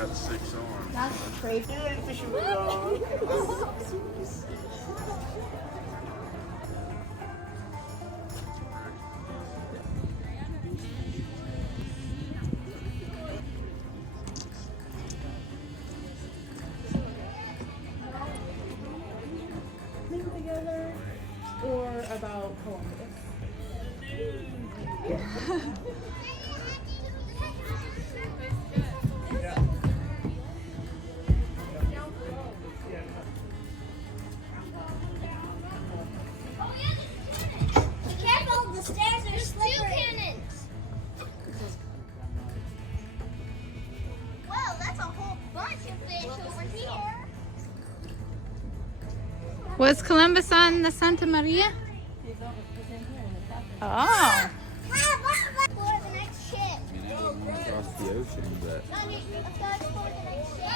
got 6 arms. That's crazy. Together, or about Columbus. Careful, the stairs are slippery. Cannons. Well, that's a whole bunch of fish over here. Was Columbus on the Santa Maria? Oh. For the next ship. Across the ocean, but Let's go explore the next ship.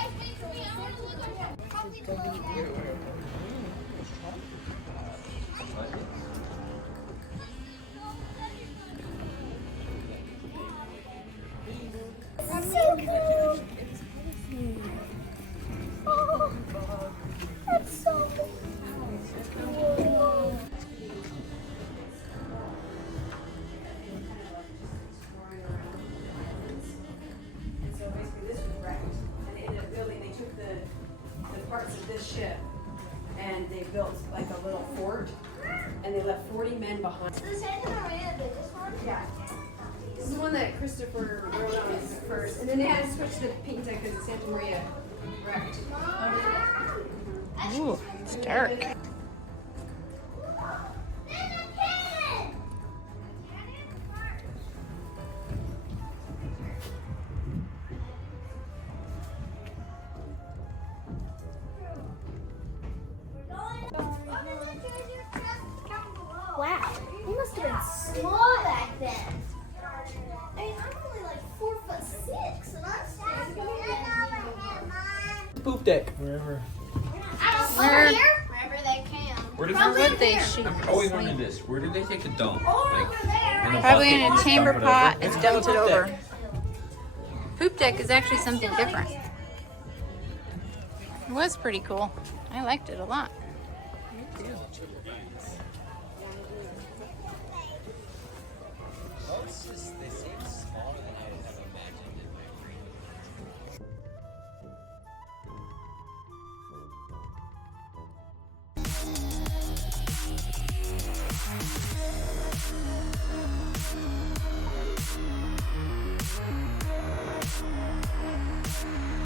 That's so cool. Oh, that's so cool. So basically this was wrecked, and they ended up building, they took the parts of this ship, and they built like a little fort, and they left 40 men behind. So the Santa Maria, the biggest one? Yeah. This is the one that Christopher wrote on first, and then they had to switch to Pinta because the Santa Maria wrecked. Ooh, it's dark. There's a cannon! Wow, you must have been small back then. I mean, I'm only like 4'6", and I'm standing Poop deck. wherever. Where- Wherever they can. Where did Probably Would they there. shoot? I've always wondered this. Where did they take a dump? Or Like, over there. in a Probably bucket in and a just chamber dump it pot. over? It's dumped it over. Poop deck is actually something different. It was pretty cool. I liked it a lot.